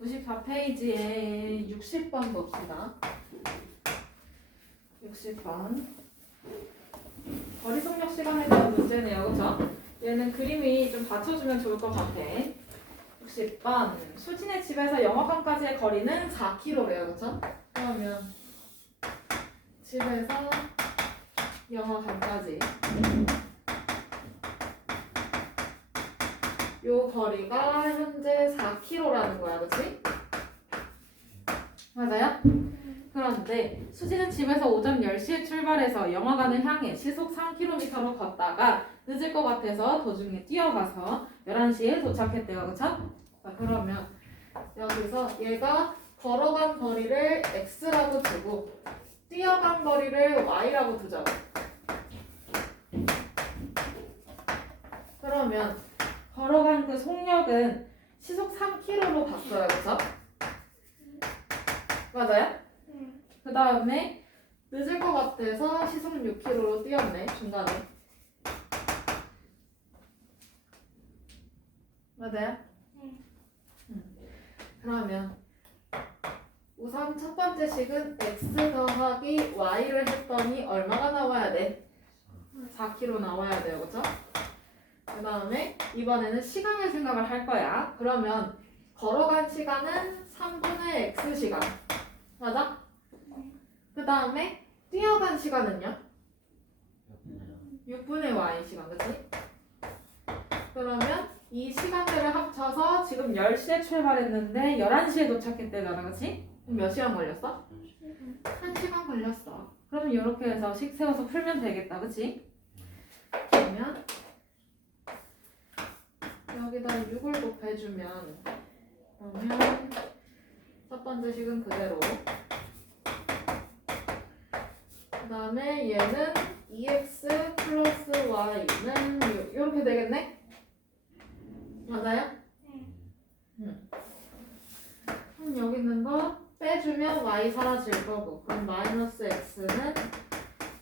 94페이지에 60번 봅시다. 60번. 거리 속력 시간에 대한 문제네요. 그쵸? 얘는 그림이 좀 받쳐주면 좋을 것 같아. 60번. 수진의 집에서 영화관까지의 거리는 4km래요. 그쵸? 그러면 집에서 영화관까지 요 거리가 현재 4km라는 거야. 그치? 맞아요? 그런데 수지는 집에서 오전 10시에 출발해서 영화관을 향해 시속 3km로 걷다가 늦을 것 같아서 도중에 뛰어가서 11시에 도착했대요. 그쵸? 자, 그러면 여기서 얘가 걸어간 거리를 x라고 두고 뛰어간 거리를 y라고 두죠. 그러면 걸어간 그 속력은 시속 3km로 갔어요. 그쵸? 맞아요? 그 다음에 늦을 것 같아서 시속 6km로 뛰었네. 중간에. 맞아요? 그러면 우선 첫 번째 식은 x 더하기 y를 했더니 얼마가 나와야 돼? 4km 나와야 돼요. 그쵸? 그 다음에 이번에는 시간을 생각을 할 거야. 그러면 걸어간 시간은 3분의 x시간. 맞아? 그 다음에 뛰어간 시간은요? 6분의 y시간. 그치? 그러면 이 시간들을 합쳐서 지금 10시에 출발했는데 11시에 도착했대잖아. 그치? 그럼 몇 시간 걸렸어? 1시간 걸렸어. 그러면 이렇게 해서 식 세워서 풀면 되겠다. 그치? 그러면 여기다 6을 곱해주면 그러면 첫 번째 식은 그대로 그 다음에 얘는 2x 플러스 y는 이렇게 되겠네? 맞아요? 그럼 여기 있는 거 빼주면 y 사라질 거고 그럼 마이너스 x는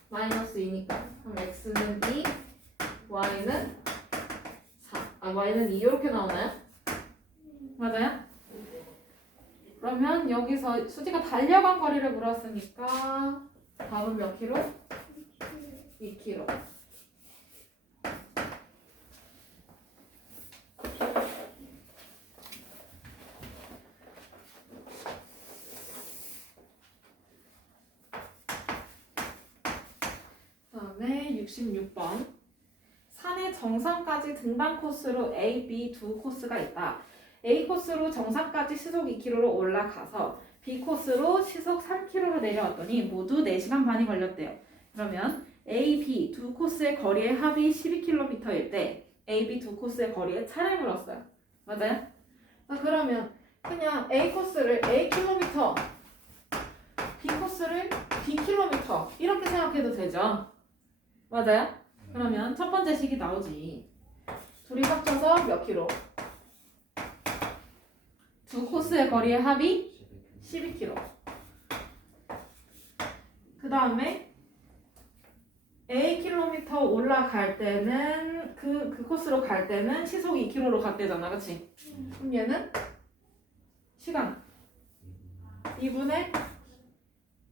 마이너스 2니까 그럼 x는 2 y는 4 y는 2 이렇게 나오나요? 맞아요? 그러면 여기서 수지가 달려간 거리를 물었으니까 답은 몇 킬로? 2km. 다음에 66번. 산의 정상까지 등반 코스로 A, B 두 코스가 있다. A 코스로 정상까지 시속 2km로 올라가서 B 코스로 시속 3km로 내려왔더니 모두 4시간 반이 걸렸대요. 그러면 A, B 두 코스의 거리의 합이 12km일 때 A, B 두 코스의 거리의 차를 물었어요. 맞아요? 그러면 그냥 A 코스를 A km, B 코스를 B km 이렇게 생각해도 되죠? 맞아요? 그러면 첫 번째 식이 나오지. 둘이 합쳐서 몇 킬로? 두 코스의 거리의 합이 12km. 그 다음에 A 킬로미터 올라갈 때는 그 코스로 갈 때는 시속 2km로 갔대잖아. 그치? 그럼 얘는 시간 2분의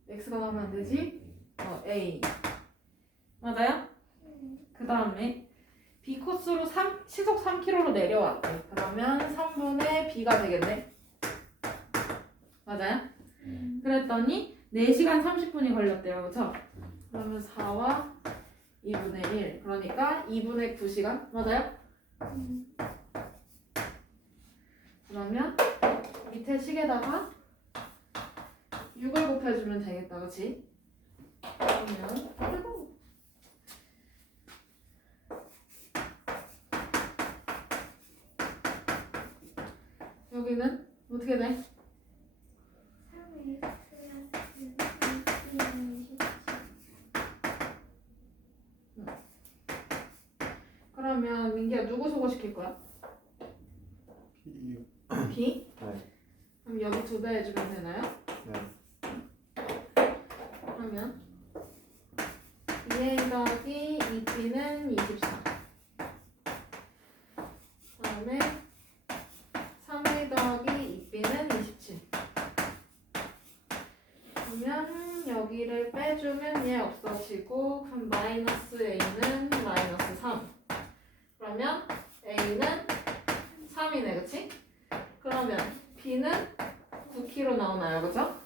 x가 나오면 안 되지? A 맞아요? 그 다음에 B 코스로 시속 3km로 내려왔대. 그러면 3분의 B가 되겠네. 맞아요? 그랬더니 4시간 30분이 걸렸대요. 그쵸? 그러면 4와 2분의 1. 그러니까 2분의 9시간. 맞아요? 그러면 밑에 식에다가 6을 곱해주면 되겠다. 그치? 그러면 여기는 어떻게 돼? 그러면 민기야 누구 소거시킬 거야? B? 네. 그럼 여기 2배 해주면 되나요? 네. 그러면 2A 더하기 2B는 24. 그다음에 3A 더하기 2B는 그러면 여기를 빼주면 얘 없어지고 그럼 마이너스 a는 마이너스 3. 그러면 a는 3이네, 그치? 그러면 b는 9km 나오나요, 그죠?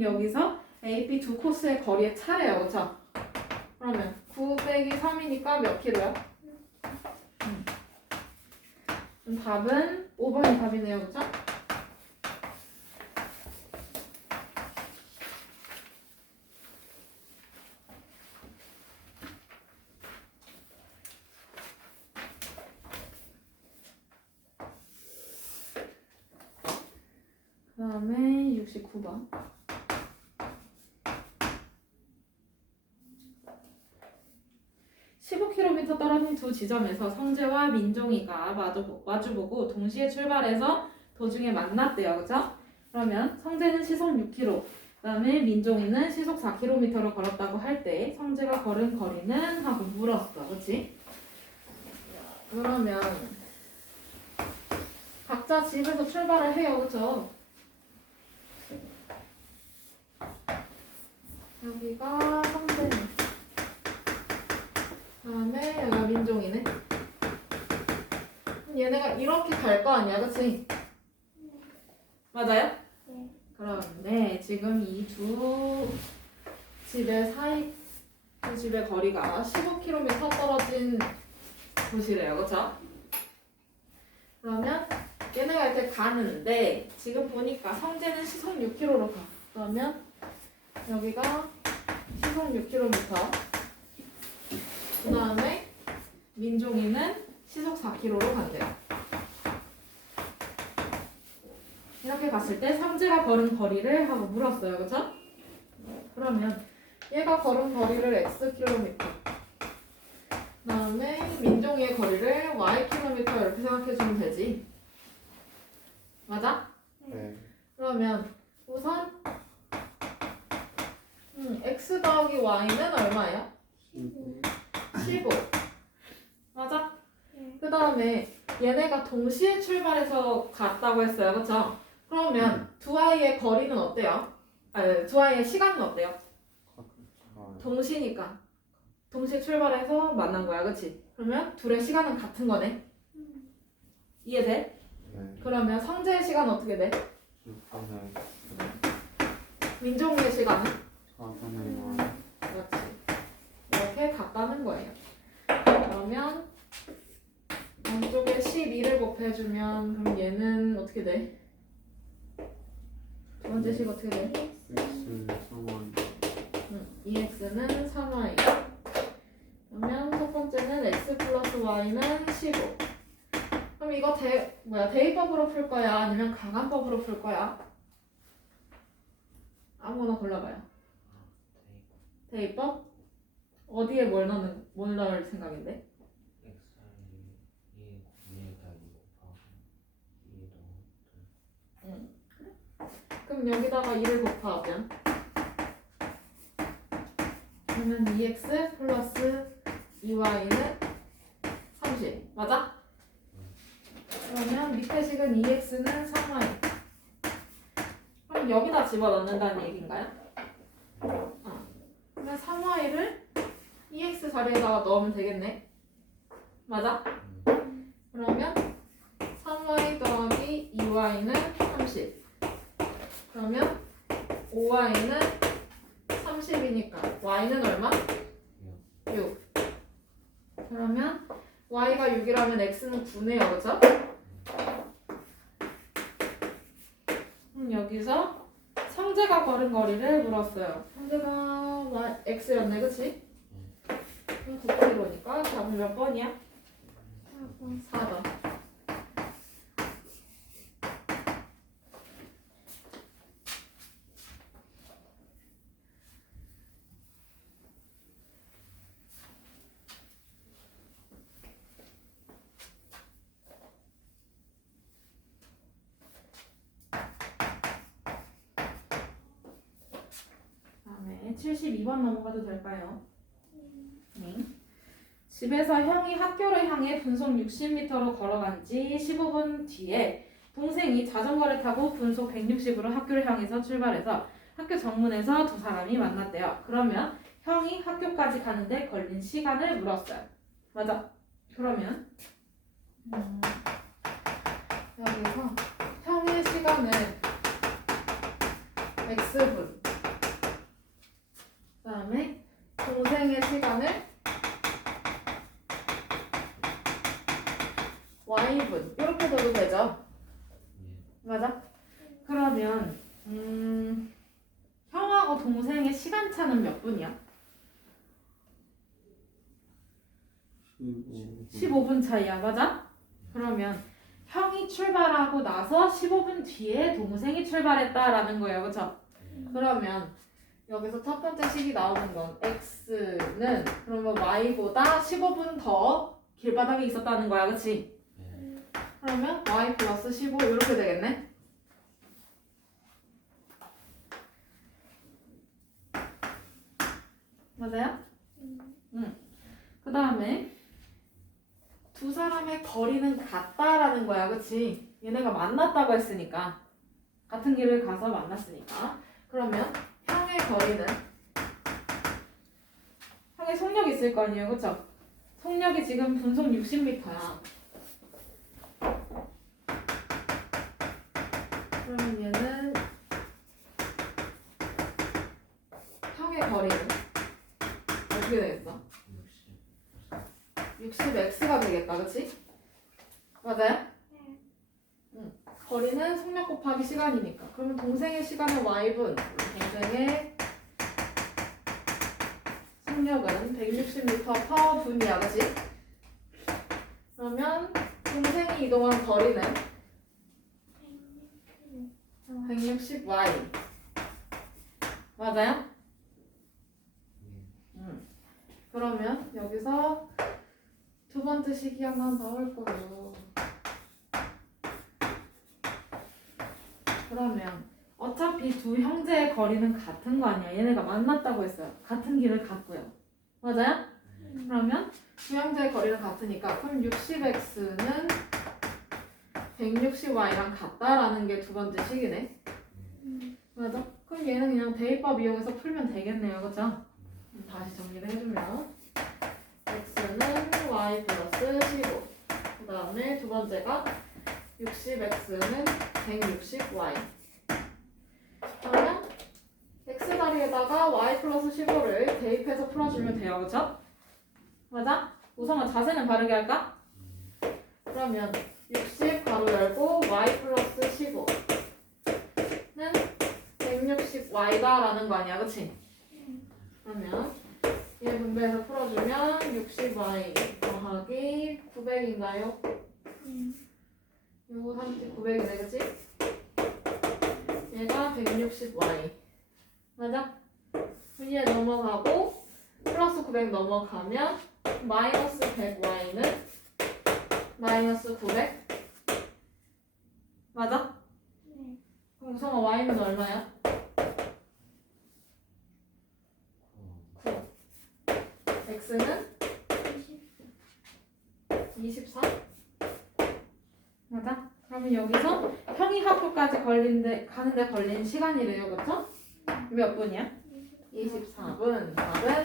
여기서 a, b 두 코스의 거리의 차례요, 그쵸? 그러면 9 빼기 3이니까 몇 킬로야? 그럼 답은 5번이 답이네요, 그쵸? 그 다음에 69번. (15km) 떨어진 두 지점에서 성재와 민종이가 마주보고 동시에 출발해서 도중에 만났대요. 그죠? 그러면 성재는 시속 6km, 그 다음에 민종이는 시속 4km로 걸었다고 할 때 성재가 걸은 거리는? 하고 물었어. 그치? 그러면 각자 집에서 출발을 해요. 그쵸? 여기가 성재네. 그다음에 여기가 민종이네. 얘네가 이렇게 갈 거 아니야, 그치? 맞아요? 네. 그런데 지금 이 두 집의 사이, 두 집의 거리가 15km 떨어진 곳이래요, 그쵸? 그러면 얘네가 이렇게 가는데 지금 보니까 성재는 시속 6km로 가. 그러면 여기가 시속 6km. 그 다음에 민종이는 시속 4km로 간대요. 이렇게 갔을 때 성재가 걸은 거리를 하고 물었어요. 그쵸? 그러면 얘가 걸은 거리를 xkm, 그 다음에 민종이의 거리를 ykm 이렇게 생각해주면 되지. 맞아? 네. 그러면 우선 x 더하기 y는 얼마예요? 15. 맞아? 네. 그 다음에 얘네가 동시에 출발해서 갔다고 했어요. 그쵸? 그러면 두 아이의 거리는 어때요? 두 아이의 시간은 어때요? 동시니까. 동시에 출발해서 만난 거야. 그치? 그러면 둘의 시간은 같은 거네. 이해돼? 네. 그러면 성재의 시간은 어떻게 돼? 민종이의 시간은? 그렇지. 이렇게 같다는 거예요. 그러면 양쪽에 12를 곱해주면 그럼 얘는 어떻게 돼? 두 번째 식 어떻게 돼? EX는 3Y. 그러면 첫 번째는 X 플러스 Y는 15. 그럼 이거 대입법으로 풀 거야? 아니면 가간법으로 풀 거야? 아무거나 골라봐요. 대입법? 어디에 뭘 넣을 생각인데? 그럼 여기다가 2를 곱하면 그러면 2x 플러스 2y는 30. 맞아? 그러면 밑에 식은 2x는 3y. 그럼 여기다 집어넣는다는 얘기인가요? 그러면 3y를 2x 자리에다가 넣으면 되겠네. 맞아? 그러면 3y 더하기 2y는 30. 그러면 5y는 30이니까 y는 얼마? 6. 그러면 y가 6이라면 x는 9네요. 그죠? 여기서 성재가 걸은 거리를 물었어요. 성재가 x였네. 그치? 9km니까 답은 몇 번이야? 4번. 다음에 72번 넘어가도 될까요? 네. 집에서 형이 학교를 향해 분속 60m로 걸어간 지 15분 뒤에 동생이 자전거를 타고 분속 160으로 학교를 향해서 출발해서 학교 정문에서 두 사람이 만났대요. 그러면 형이 학교까지 가는데 걸린 시간을 물었어요. 맞아. 그러면 여기서 형의 시간을 x분, 그 다음에 동생의 시간을 y분 이렇게 둬도 되죠? 맞아? 그러면 형하고 동생의 시간차는 몇 분이야? 15분 차이야. 맞아? 그러면 형이 출발하고 나서 15분 뒤에 동생이 출발했다라는 거예요. 그쵸? 그러면 여기서 첫 번째 식이 나오는 건 x는 그러면 y보다 15분 더 길바닥에 있었다는 거야. 그치? 그러면 y 플러스 15 이렇게 되겠네. 맞아요? 응. 그 다음에 두 사람의 거리는 같다라는 거야. 그치? 얘네가 만났다고 했으니까 같은 길을 가서 만났으니까 그러면 형의 거리는 형의 속력이 있을 거 아니에요. 그쵸? 속력이 지금 분속 60m야. 그러면 얘는 형의 거리는 어떻게 되겠어? 60x가 되겠다. 그치? 맞아요? 응. 거리는 속력 곱하기 시간이니까. 그러면 동생의 시간은 y분, 동생의 속력은 160m per 분이야. 그치? 그러면 동생이 이동한 거리는 160y. 맞아요? 그러면 여기서 두 번째 식이 하나 나올 거예요. 그러면 어차피 두 형제의 거리는 같은 거 아니야. 얘네가 만났다고 했어요. 같은 길을 갔고요. 맞아요? 그러면 두 형제의 거리는 같으니까 그럼 60x는 160y랑 같다라는 게 두 번째 식이네. 맞아? 그럼 얘는 그냥 대입법 이용해서 풀면 되겠네요. 그죠? 다시 정리를 해주면 x는 y 플러스 15. 그 다음에 두 번째가 60x는 160y. 그러면 x 자리에다가 y 플러스 15를 대입해서 풀어주면 돼요. 그쵸? 맞아? 우선 자세는 바르게 할까? 그러면 60 가로 열고 y 플러스 15는 160y다 라는 거 아니야. 그치? 그러면 얘 분배해서 풀어주면 60y 더하기 900인가요? 요거 900이네. 그치? 얘가 160y. 맞아? 위에 넘어가고 플러스 900 넘어가면 마이너스 100y는 마이너스 900. 맞아? 그럼 우성아 y는 얼마야? 9. x는 24. 맞아? 그러면 여기서 형이 학교까지 가는데 걸린 시간이래요. 그쵸? 몇 분이야? 24분. 답은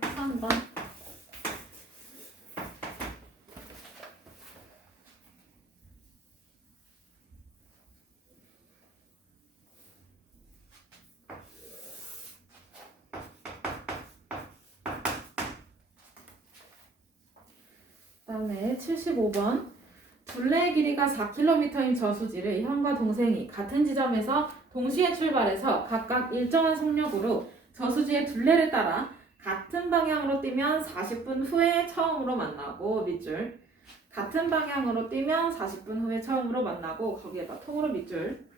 3번. 그 다음에 75번. 둘레의 길이가 4km인 저수지를 형과 동생이 같은 지점에서 동시에 출발해서 각각 일정한 속력으로 저수지의 둘레를 따라 같은 방향으로 뛰면 40분 후에 처음으로 만나고 밑줄, 같은 방향으로 뛰면 40분 후에 처음으로 만나고 거기에다 통으로 밑줄,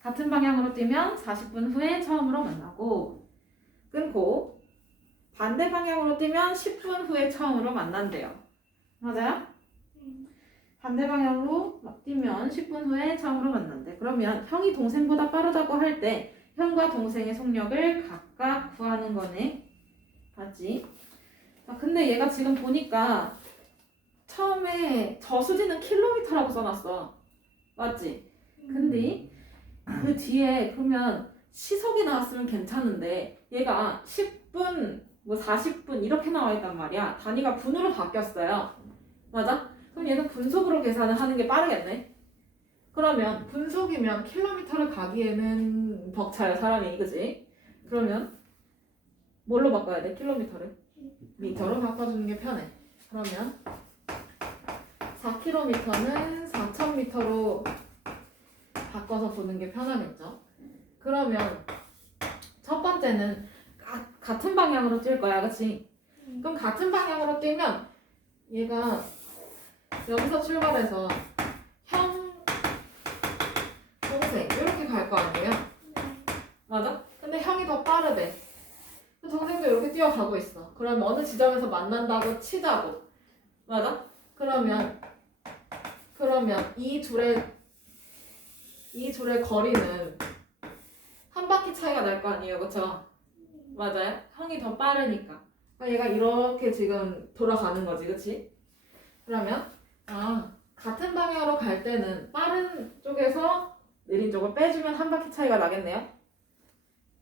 같은 방향으로 뛰면 40분 후에 처음으로 만나고 끊고 반대 방향으로 뛰면 10분 후에 처음으로 만난대요. 맞아요? 반대 방향으로 뛰면 10분 후에 처음으로 만난대. 그러면 형이 동생보다 빠르다고 할 때 형과 동생의 속력을 각각 구하는 거네. 맞지? 아, 근데 얘가 지금 보니까 처음에 저수지는 킬로미터라고 써놨어. 맞지? 근데 그 뒤에 그러면 시속이 나왔으면 괜찮은데 얘가 10분, 뭐 40분 이렇게 나와 있단 말이야. 단위가 분으로 바뀌었어요. 맞아? 그럼 얘는 분속으로 계산을 하는 게 빠르겠네. 그러면 분속이면 킬로미터를 가기에는 벅차요, 사람이. 그지? 그러면 뭘로 바꿔야 돼? 킬로미터를? 미터로 바꿔주는 게 편해. 그러면 4km는 4000m로 바꿔서 보는 게 편하겠죠. 그러면 첫 번째는 같은 방향으로 뛸 거야, 그치? 그럼 같은 방향으로 뛰면 얘가 여기서 출발해서 형, 동생 이렇게 갈 거 아니에요? 맞아? 근데 형이 더 빠르대. 그 동생도 이렇게 뛰어가고 있어. 그러면 어느 지점에서 만난다고 치자고. 맞아? 그러면 이 둘의 거리는 한 바퀴 차이가 날 거 아니에요, 그쵸? 맞아요? 형이 더 빠르니까. 그러니까 얘가 이렇게 지금 돌아가는 거지, 그치? 그러면 같은 방향으로 갈 때는 빠른 쪽에서 느린 쪽을 빼주면 한 바퀴 차이가 나겠네요?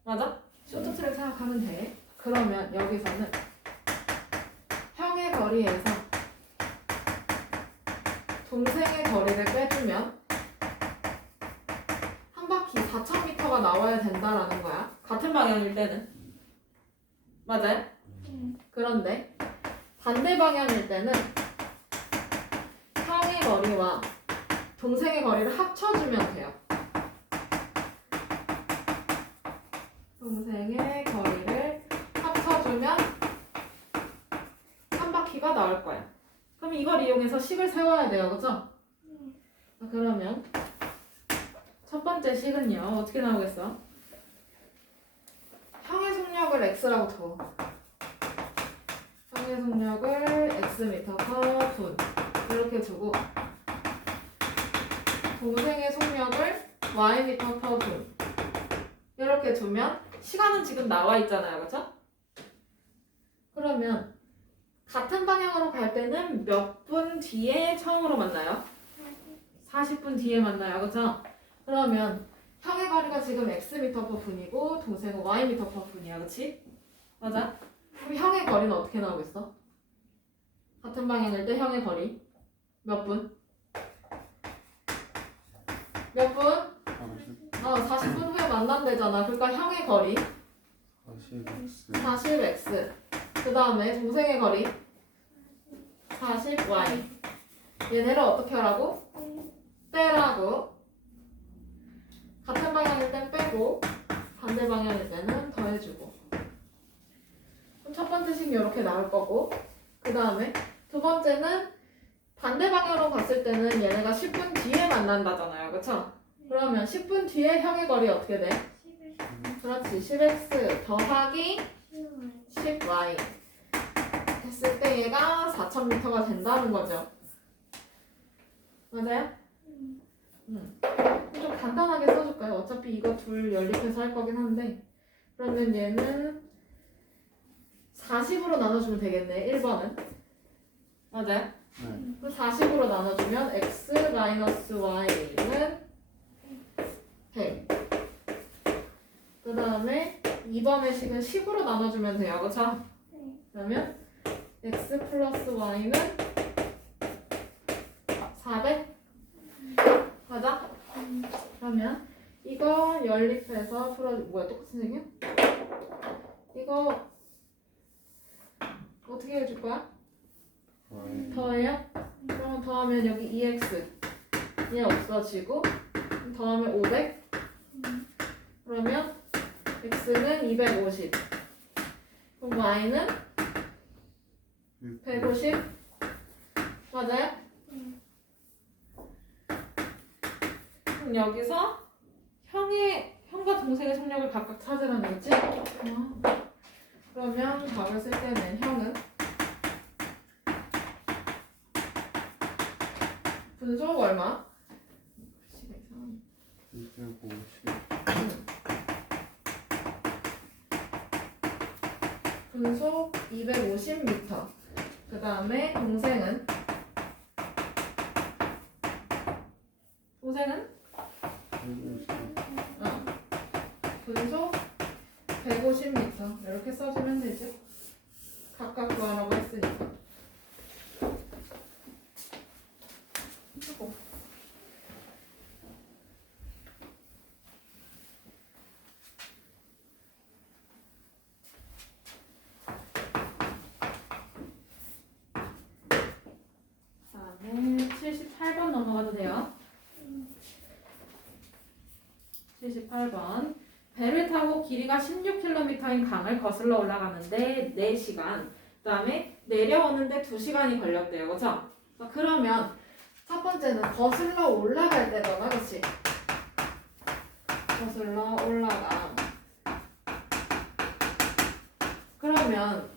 맞아? 쇼트트랙 생각하면 돼. 그러면 여기서는 형의 거리에서 동생의 거리를 빼주면 한 바퀴 4000m가 나와야 된다라는 거야. 같은 방향일 때는. 맞아요? 그런데 반대 방향일 때는 형의 거리와 동생의 거리를 합쳐주면 돼요. 동생의 거리를 합쳐주면 한 바퀴가 나올 거야. 그럼 이걸 이용해서 식을 세워야 돼요, 그죠? 그러면 첫 번째 식은요, 어떻게 나오겠어? 형의 속력을 x라고 줘. 형의 속력을 x m/분 이렇게 주고 동생의 속력을 y m/분 이렇게 두면 시간은 지금 나와 있잖아요, 그렇죠? 그러면 같은 방향으로 갈 때는 몇 분 뒤에 처음으로 만나요? 40분 뒤에 만나요, 그렇죠? 그러면 형의 거리가 지금 x m/분이고 동생은 y m/분이야, 그렇지? 맞아? 그럼 형의 거리는 어떻게 나오겠어? 같은 방향일 때 형의 거리 몇 분? 몇 분? 40분 후에 만난대잖아. 그러니까 형의 거리 40x 그 다음에 동생의 거리 40y 얘네를 어떻게 하라고? 빼라고. 같은 방향일 땐 빼고 반대 방향일 때는 더해주고. 그럼 첫 번째 식 이렇게 나올 거고 그 다음에 두 번째는 반대 방향으로 갔을 때는 얘네가 10분 뒤에 만난다잖아요. 그쵸? 그러면 10분 뒤에 형의 거리 어떻게 돼? 그렇지. 10x 더하기 10y 했을 때 얘가 4000m가 된다는 거죠. 맞아요? 좀 간단하게 써줄까요? 어차피 이거 둘 연립해서 할 거긴 한데 그러면 얘는 40으로 나눠주면 되겠네. 1번은 맞아요? 그 40으로 나눠주면 x-y는 100 그 다음에 2번의 식은 10으로 나눠주면 돼요. 그쵸? 그러면 x 플러스 y는 400 맞아? 그러면 이거 연립해서 뭐야 똑같은 색이야? 이거 어떻게 해줄 거야? 더해요? 그러면 더하면 여기 2x 얘 없어지고 더하면 500 그러면 x는 250 그럼 y는 150 맞아요? 그럼 여기서 형과 동생의 속력을 각각 찾으라는 거지? 그러면 답을 쓸 때는 형은 분속 얼마? 250 분속 250m 그 다음에 동생은 150 분속 150m 이렇게 써주면 되죠. 각각 구하라고 했으니까. 다음에 78번 넘어가도 돼요. 78번. 배를 타고 길이가 16km인 강을 거슬러 올라가는데 4시간. 그 다음에 내려오는데 2시간이 걸렸대요. 그쵸? 그러면 첫 번째는 거슬러 올라갈 때잖아. 그치? 거슬러 올라가. 그러면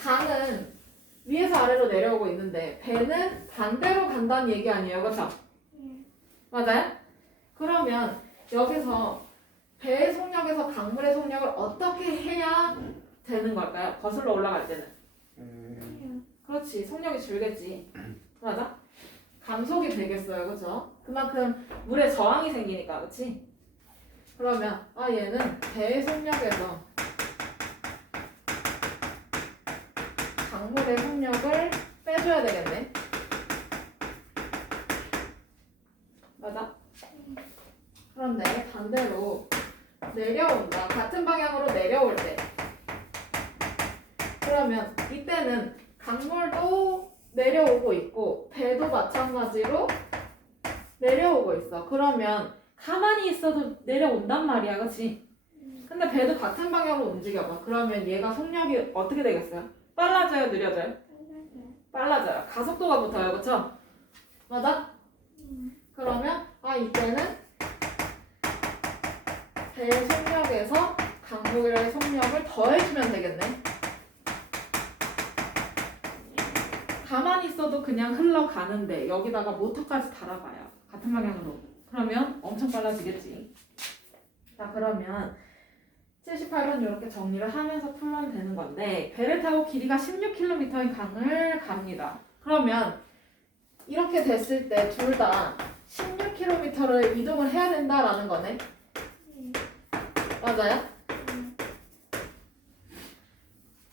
강은 위에서 아래로 내려오고 있는데 배는 반대로 간다는 얘기 아니에요. 그쵸? 맞아요? 그러면 여기서 배의 속력에서 강물의 속력을 어떻게 해야 되는 걸까요? 거슬러 올라갈 때는. 그렇지. 속력이 줄겠지. 맞아? 감속이 되겠어요. 그죠? 그만큼 물에 저항이 생기니까. 그치? 그러면 얘는 배의 속력에서 강물의 속력을 빼줘야 되겠네. 맞아? 그런데 반대로 내려온다. 같은 방향으로 내려올 때. 그러면 이때는 강물도 내려오고 있고 배도 마찬가지로 내려오고 있어. 그러면 가만히 있어도 내려온단 말이야. 그치? 근데 배도 같은 방향으로 움직여봐. 그러면 얘가 속력이 어떻게 되겠어요? 빨라져요? 느려져요? 빨라져요. 가속도가 붙어요. 그쵸? 맞아? 그러면 이때는 배의 속력에서 강물의 속력을 더해주면 되겠네. 가만히 있어도 그냥 흘러가는데 여기다가 모터까지 달아봐요. 같은 방향으로. 그러면 엄청 빨라지겠지. 자, 그러면 78번 이렇게 정리를 하면서 풀면 되는 건데 배를 타고 길이가 16km인 강을 갑니다. 그러면 이렇게 됐을 때 둘 다 16km를 이동을 해야 된다라는 거네. 맞아요?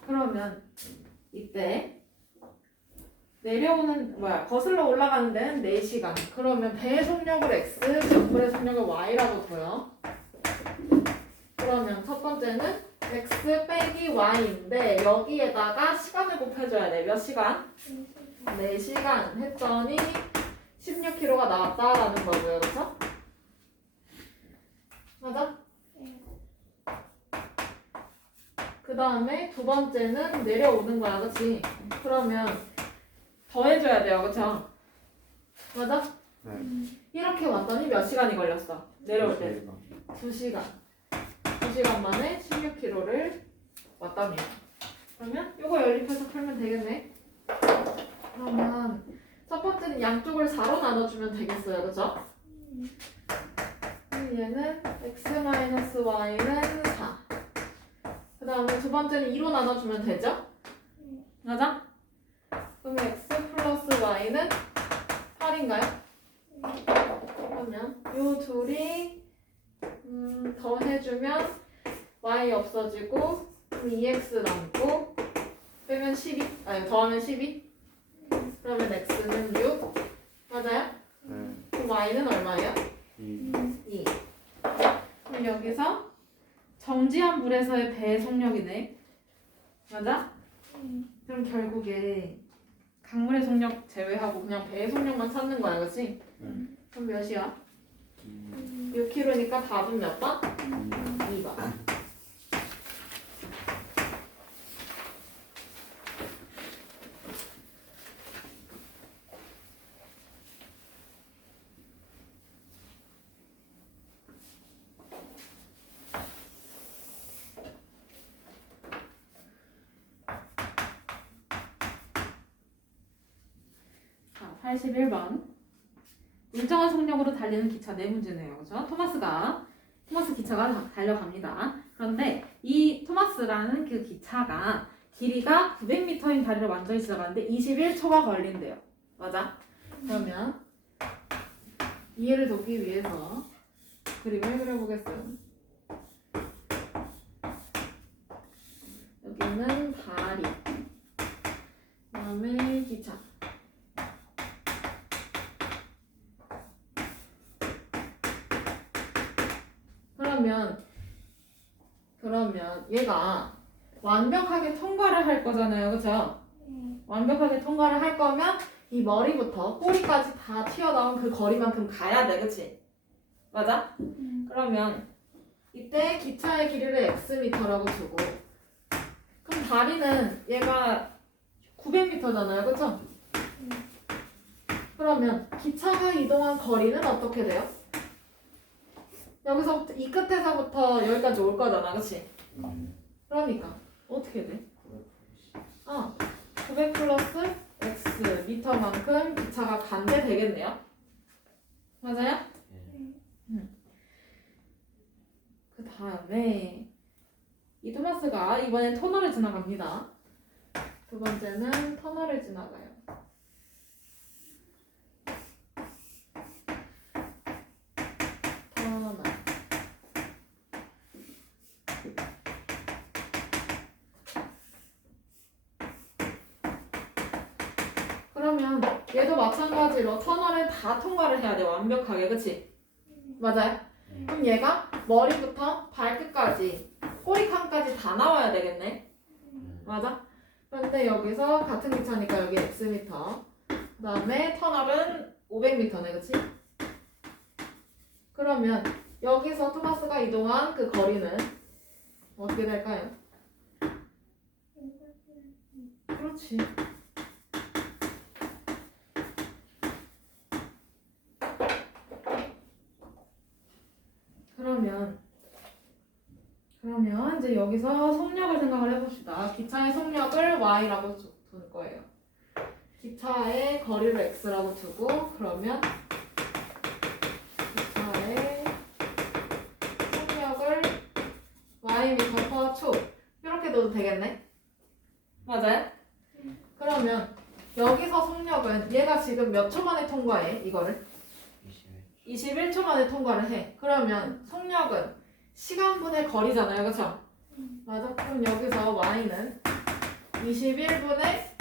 그러면 이때 내려오는 거슬러 올라가는 데는 4시간. 그러면 배의 속력을 x, 강물의 속력을 y라고 둬요. 그러면 첫 번째는 x 빼기 y인데 여기에다가 시간을 곱해줘야 돼. 몇 시간? 4시간 했더니 16km가 나왔다라는 거고요. 그쵸? 맞아? 그 다음에 두 번째는 내려오는 거야. 그치? 그러면 더해줘야 돼요. 그쵸? 맞아? 네. 이렇게 왔더니 몇 시간이 걸렸어? 내려올 때 2시간. 2시간 만에 16km를 왔답니다. 그러면 이거 연립해서 풀면 되겠네. 그러면 첫 번째는 양쪽을 4로 나눠주면 되겠어요. 그죠? 얘는 x-y는 4. 그 다음에 두 번째는 2로 나눠주면 되죠? 맞아? 그럼 x 플러스 y는 8인가요? 그러면 요 둘이 더해주면 y 없어지고 2x 남고 빼면 12, 더하면 12? 그러면 x는 6 맞아요? 네. 그럼 y는 얼마예요? 2. 그럼 여기서 정지한 물에서의 배의 속력이네. 맞아? 그럼 결국에 강물의 속력 제외하고 그냥 배의 속력만 찾는 거야. 그치? 그럼 몇이야? 6km니까 답은 몇 번? 2번. 자, 81번. 일정한 속력으로 달리는 기차 네 문제네요. 그죠? 토마스 기차가 달려갑니다. 그런데 이 토마스라는 그 기차가 길이가 900m인 다리를 완전히 지나가는데 21초가 걸린대요. 맞아? 그러면 이해를 돕기 위해서 그림을 그려보겠어요. 얘는 다리. 그다음에 기차. 그러면 얘가 완벽하게 통과를 할 거잖아요, 그죠? 완벽하게 통과를 할 거면 이 머리부터 꼬리까지 다 튀어나온 그 거리만큼 가야 돼, 그치? 맞아? 그러면 이때 기차의 길이를 xm라고 두고, 그럼 다리는 얘가 900m잖아요, 그쵸? 그러면 기차가 이동한 거리는 어떻게 돼요? 여기서부터 이 끝에서부터 여기까지 올 거잖아, 그치? 그러니까 어떻게 돼? 900 플러스 x 미터만큼 기차가 간대 되겠네요. 맞아요? 그 다음에 이 토마스가 이번엔 터널을 지나갑니다. 두 번째는 터널을 지나가요. 터널. 그러면 얘도 마찬가지로 터널을 다 통과를 해야 돼, 완벽하게, 그치? 맞아요? 그럼 얘가 머리부터 발끝까지 꼬리칸까지 다 나와야 되겠네. 맞아? 그런데 여기서 같은 기차니까 여기 x미터, 그 다음에 터널은 500m네, 그치? 그러면 여기서 토마스가 이동한 그 거리는 어떻게 될까요? 그렇지. 그러면 이제 여기서 속력을 생각을 해봅시다. 기차의 속력을 y라고 둘 거예요. 기차의 거리를 x라고 두고, 그러면 기차의 속력을 y m/초 이렇게 넣어도 되겠네? 맞아요? 그러면 여기서 속력은 얘가 지금 몇 초 만에 통과해? 이거를? 21초 만에 통과를 해. 그러면 속력은 시간분의 거리잖아요, 그쵸? 맞아? 그럼 여기서 y는 21분의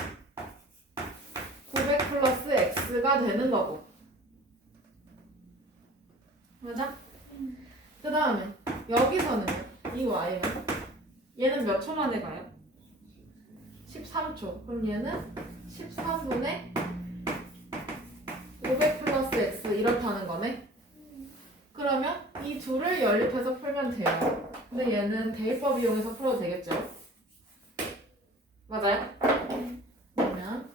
900 플러스 x가 되는 거고. 맞아? 그 다음에 여기서는요, 이 y는 얘는 몇 초 만에 가요? 13초. 그럼 얘는 13분의 500 플러스 x 이렇다는 거네. 그러면 이 둘을 연립해서 풀면 돼요. 근데 얘는 대입법 이용해서 풀어도 되겠죠? 맞아요? 그러면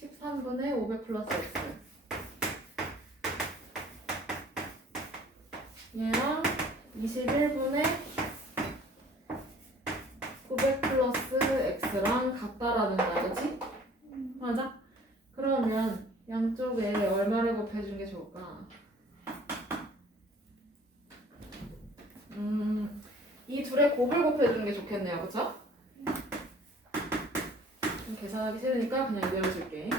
13분의 500 플러스 x 얘랑 21분의 900 플러스 x랑 같다라는 거야, 그치? 맞아? 그러면 양쪽에 얼마를 곱해주는 게 좋을까? 이 둘의 곱을 곱해주는 게 좋겠네요, 그쵸? 계산하기 싫으니까 그냥 이대로 줄게.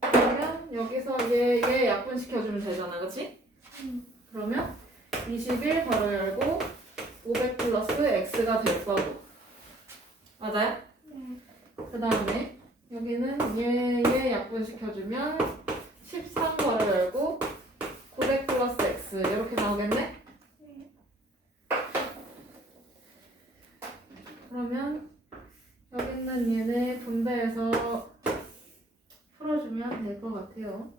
그러면 여기서 얘 약분시켜주면 되잖아, 그치? 그러면 21 바로 열고 500 플러스 x가 될 거고. 맞아요? 그 다음에 여기는 얘 약분시켜주면 13 바로 열고 900 플러스 x 이렇게 나오겠네? 그러면 여기 있는 얘네 분배해서 풀어주면 될 것 같아요.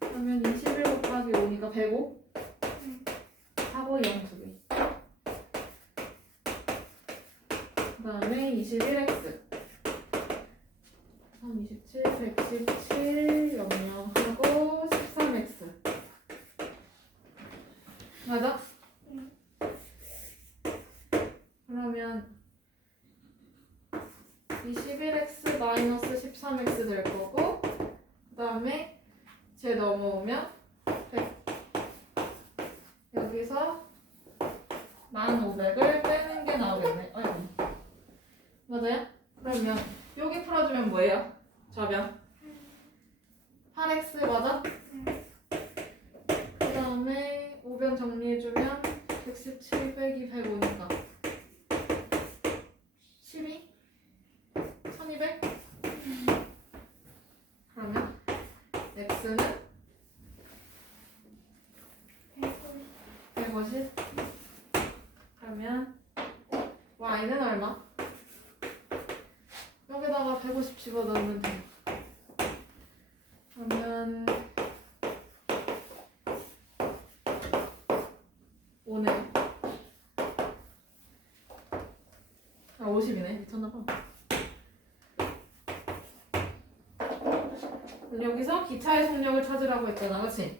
그러면 21 곱하기 5니까 105 하고 0 두 개. 그 다음에 21x 3, 27, 117, 00 하고 13x. 맞아? 그러면 21x 마이너스 13x 될 거고, 그 다음에 쟤 넘어오면 100. 여기서 1500을 빼는 게 나오겠네. 아이고. 맞아요? 그러면 여기 풀어주면 뭐예요? 저변 8x 맞아? 그 다음에 5변 정리해주면 117 빼기 105니까 150. 그러면 y는 얼마? 여기다가 150 집어넣으면 돼요. 그러면 5네. 아 50이네. 미쳤나봐. 여기서 기차의 속력을 찾으라고 했잖아, 그치?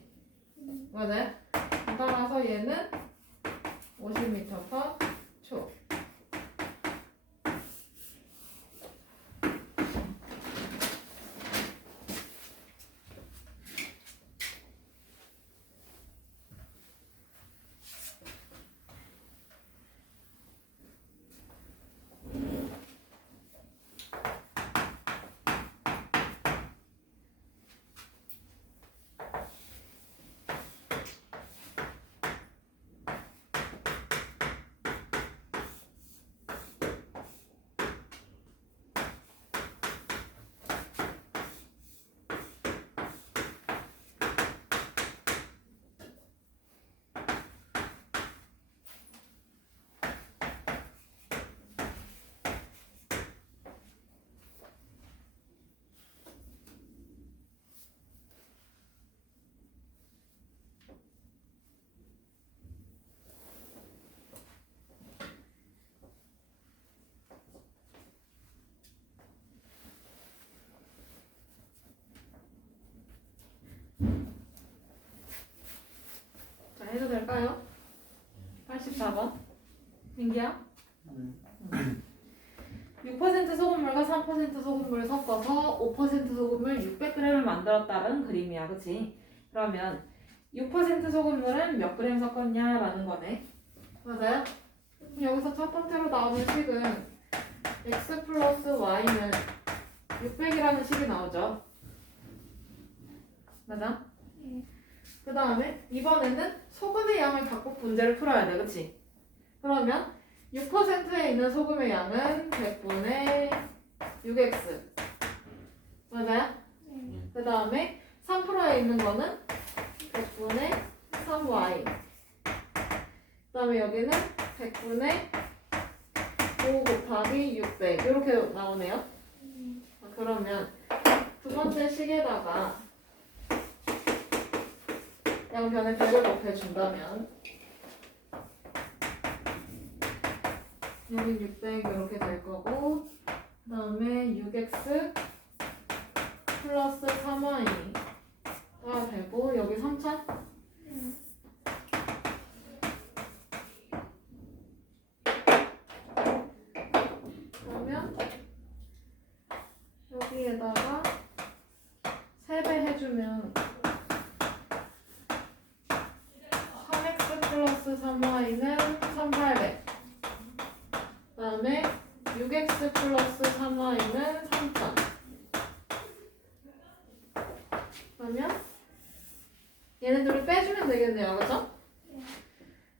맞아요? 따라서 얘는 50m/초. 자, 해도 될까요? 84번. 민기야? 6% 소금물과 3% 소금물을 섞어서 5% 소금물 600g을 만들었다는 그림이야, 그치? 그러면 6% 소금물은 몇 그램 섞었냐라는 거네. 맞아요? 그럼 여기서 첫 번째로 나오는 식은 x 플러스 y는 600이라는 식이 나오죠. 맞아? 그 다음에 이번에는 소금의 양을 갖고 문제를 풀어야 돼, 그치? 그러면 6%에 있는 소금의 양은 100분의 6x. 맞아요? 그 다음에 3%에 있는 거는 100분의 3y. 그 다음에 여기는 100분의 5 곱하기 600. 이렇게 나오네요. 그러면 두 번째 식에다가 양변에 100을 곱해준다면 여기 600 이렇게 될 거고, 그 다음에 6x 플러스 3y가 되고, 여기 3000? 그러면 여기에다가 3배 해주면 3x 플러스 3y는 1800. 그 다음에 6x 플러스 3y는 3000. 그러면 얘네들을 빼주면 되겠네요, 그죠?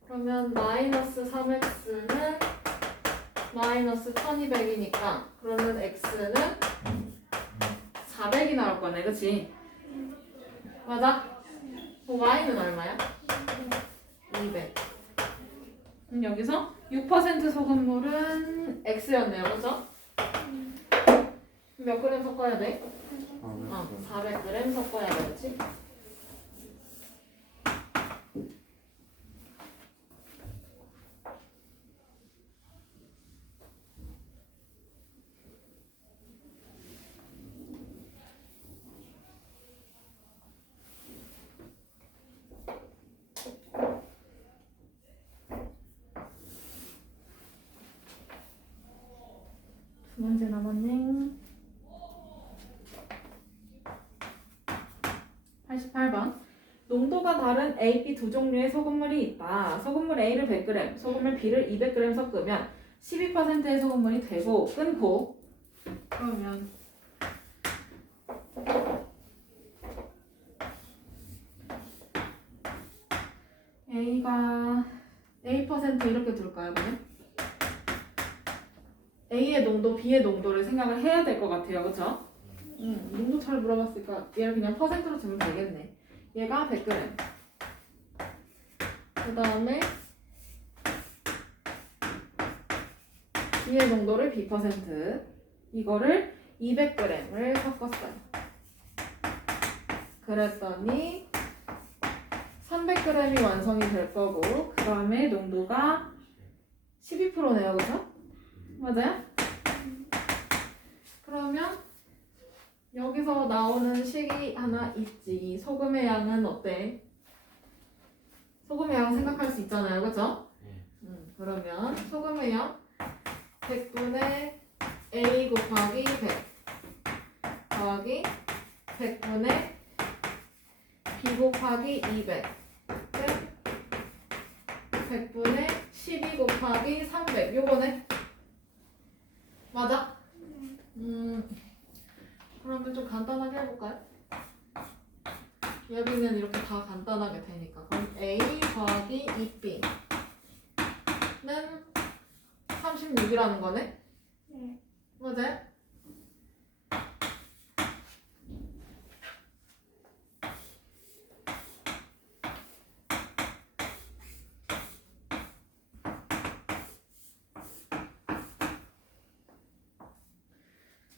그러면 마이너스 3x는 마이너스 1200이니까 그러면 x는 400이 나올 거네, 그치? 맞아? 그럼 y는 얼마야? 200. 그럼 여기서 6% 소금물은 x였네요, 그죠? 몇 그램 섞어야 돼? 400g 섞어야 되지. 두 문제 남았네. 88번. 농도가 다른 A, B 두 종류의 소금물이 있다. 소금물 A를 100g, 소금물 B를 200g 섞으면 12%의 소금물이 되고 끊고, 그러면 A가 A% 이렇게 둘까요, 그러면? A의 농도, B의 농도를 생각을 해야 될 것 같아요, 그쵸? 농도 잘 물어봤으니까 얘를 그냥 퍼센트로 주면 되겠네. 얘가 100g. 그 다음에 B의 농도를 B%, 이거를 200g을 섞었어요. 그랬더니 300g이 완성이 될 거고, 그 다음에 농도가 12%네요, 그죠? 맞아요? 그러면 여기서 나오는 식이 하나 있지. 소금의 양은 어때? 소금의 양 생각할 수 있잖아요, 그죠? 그러면 소금의 양 100분의 A 곱하기 100 더하기 100분의 B 곱하기 200 100분의 12 곱하기 300 요거네? 맞아? 그러면 좀 간단하게 해볼까요? 여기는 이렇게 다 간단하게 되니까. 그럼 A 더하기 2B는 36이라는 거네? 네. 맞아요?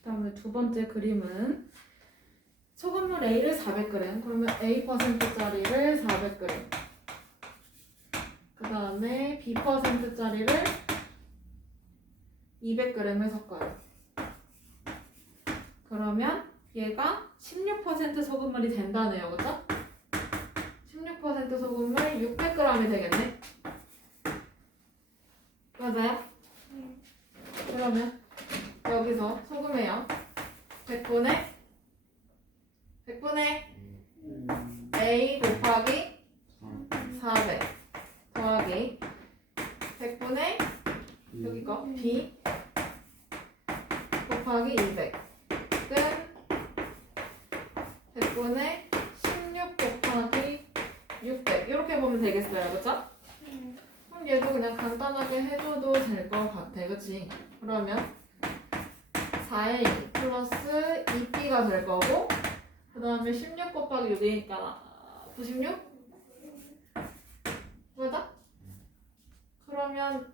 그다음에 두 번째 그림은 소금물 A를 400g, 그러면 A%짜리를 400g, 그 다음에 B%짜리를 200g을 섞어요. 그러면 얘가 16% 소금물이 된다네요, 그죠? 16% 소금물 600g이 되겠네? 맞아요? 네. 그러면 여기서 소금의 양 100분의 A 곱하기 400 더하기 100분의 여기 거 B 곱하기 200 은 100분의 16 곱하기 600 이렇게 보면 되겠어요, 그쵸? 그럼 얘도 그냥 간단하게 해줘도 될 것 같아, 그치? 그러면 4A 플러스 2B가 될 거고, 그 다음에 16 곱하기 6이니까 96? 맞아? 그러면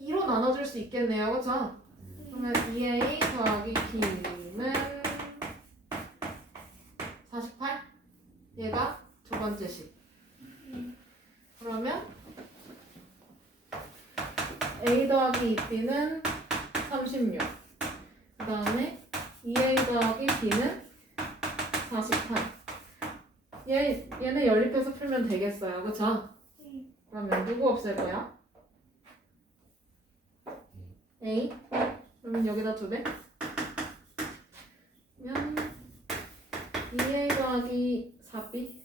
2로 나눠줄 수 있겠네요, 그쵸? 그러면 2A 더하기 B는 48? 얘가 두 번째 식. 그러면 A 더하기 2B는 36. 그 다음에 2A 더하기 B는 48. 얘는 연립해서 풀면 되겠어요, 그쵸? 그러면 누구 없앨 거야? A. 그러면 여기다 2배. 그러면 2A 더하기 4B.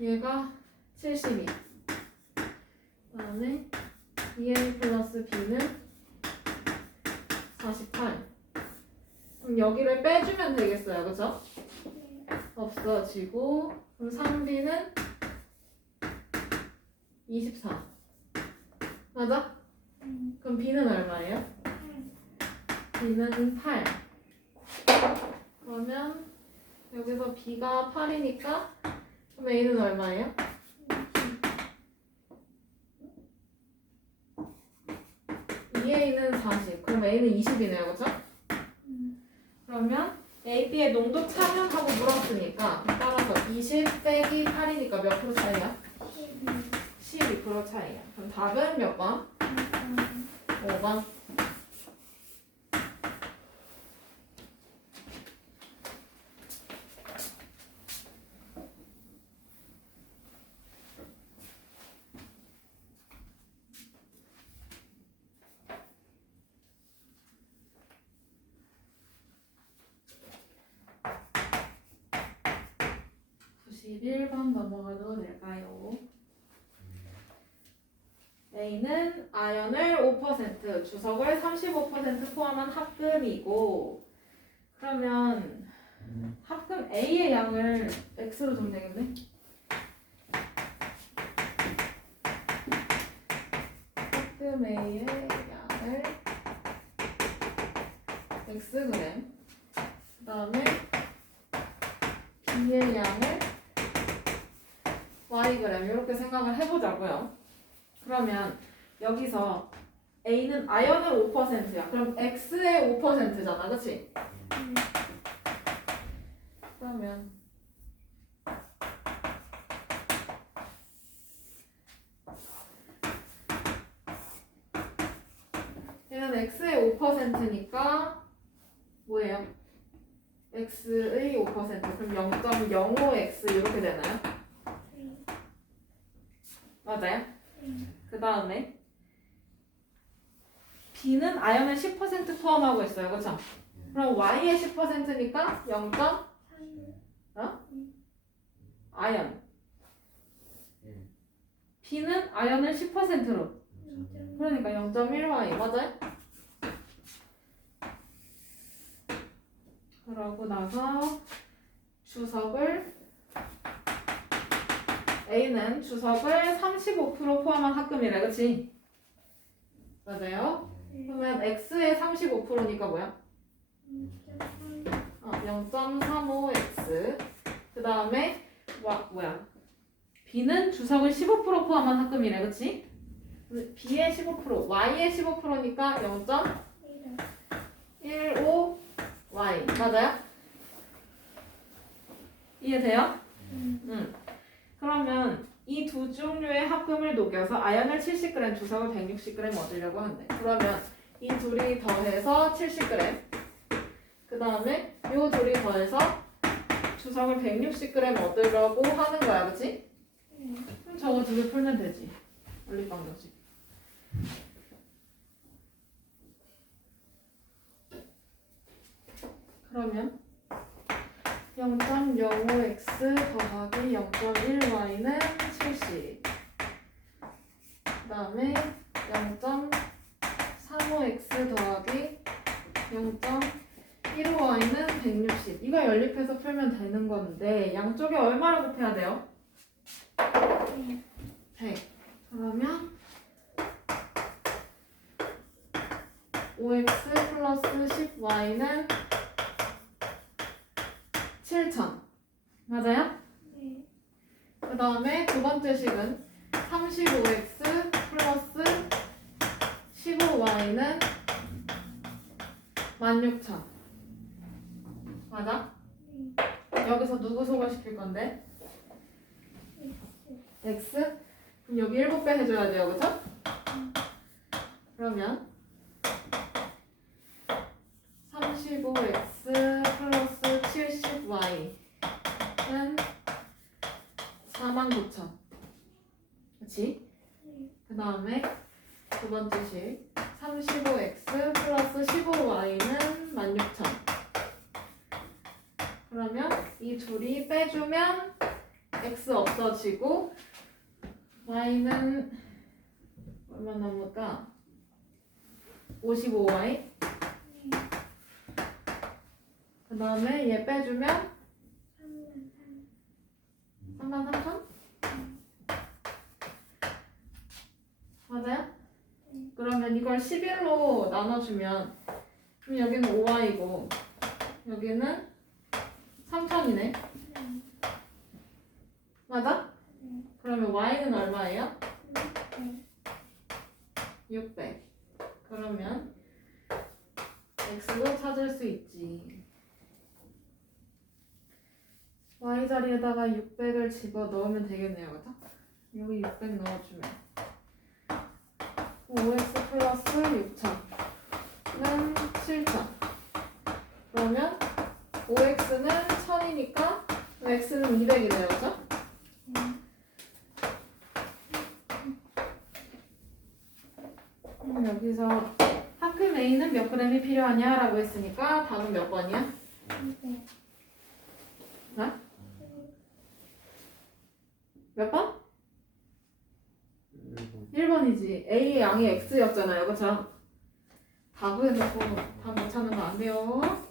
얘가 72. 그 다음에 2A 플러스 B는 48. 그럼 여기를 빼주면 되겠어요, 그죠? 없어지고, 그럼 3B는 24. 맞아? 그럼 B는 얼마예요? B는 8. 그러면 여기서 B가 8이니까 그럼 A는 얼마예요? 2A는 40. 그럼 A는 20이네요, 그죠? 그러면 A, B의 농도 차면하고 물었으니까 따라서 20 빼기 8이니까 몇 프로 차이야? 12% 차이야. 그럼 답은 몇 번? 5번. (91번) 넘어가도 될까요? A는 아연을 5%, 주석을 35% 포함한 합금이고, 그러면 합금 A의 양을 X로 좀 되겠네? 합금 A의 양을 Xg, 그 다음에 B의 양을 다이그램 이렇게 생각을 해보자고요. 그러면 여기서 A는 아연의 5%야. 그럼 X의 5%잖아, 그치? 그러면 얘는 X의 5%니까 뭐예요? X의 5% 그럼 0.05X 이렇게 되나요? 맞아요? 그 다음에 B는 아연을 10% 포함하고 있어요. 그쵸? 그럼 Y의 10%니까 0. 아연 B는 아연을 10%로 그러니까 0.1Y 맞아요? 그러고 나서 주석을 A는 주석을 35% 포함한 합금이래, 그치? 맞아요? 그러면 X의 35%니까 뭐야? 0.35X 그 다음에 뭐야? B는 주석을 15% 포함한 합금이래, 그치? B의 15%, Y의 15%니까 0.15Y 맞아요? 이해돼요? 응. 그러면 이 두 종류의 합금을 녹여서 아연을 70g, 주석을 160g 얻으려고 한대. 그러면 이 둘이 더해서 70g 그 다음에 요 둘이 더해서 주석을 160g 얻으려고 하는 거야, 그치? 그럼 저거 두 개 풀면 되지. 원리방정식. 그러면 0.05x 더하기 0.1y는 70. 그 다음에 0.35x 더하기 0.15y는 160. 이거 연립해서 풀면 되는 건데 양쪽에 얼마를 곱해야 돼요? 100. 그러면 5x 플러스 10y는 7000 맞아요? 네. 그 다음에 두 번째 식은 35x 플러스 15y는 16000 맞아? 여기서 누구 소거시킬 건데? x? 그럼 여기 7배 해줘야 돼요, 그죠? 그러면 35x 플러스 70y는 49000 그치? 그 다음에 두 번째 식 35x 플러스 15y는 16000 그러면 이 둘이 빼주면 x 없어지고 y는 얼마 남을까? 55y 그 다음에 얘 빼주면 33,000? 맞아요? 그러면 이걸 11로 나눠주면 그럼 여기는 5y고 여기는 3000이네 맞아? 그러면 y는 얼마예요? 600 그러면 x도 찾을 수 있지 y 자리에다가 600을 집어 넣으면 되겠네요 그죠? 여기 600 넣어주면 5x 플러스 6000는 7000 그러면 5x는 1000이니까 x는 200이네요 그죠? 여기서 합금 A는 몇 g이 필요하냐라고 했으니까 답은 몇 번이야? 네? 몇 번? 1번이지. A의 양이 X였잖아요. 그쵸? 답을 놓고 답 못 찾는 거 안 돼요.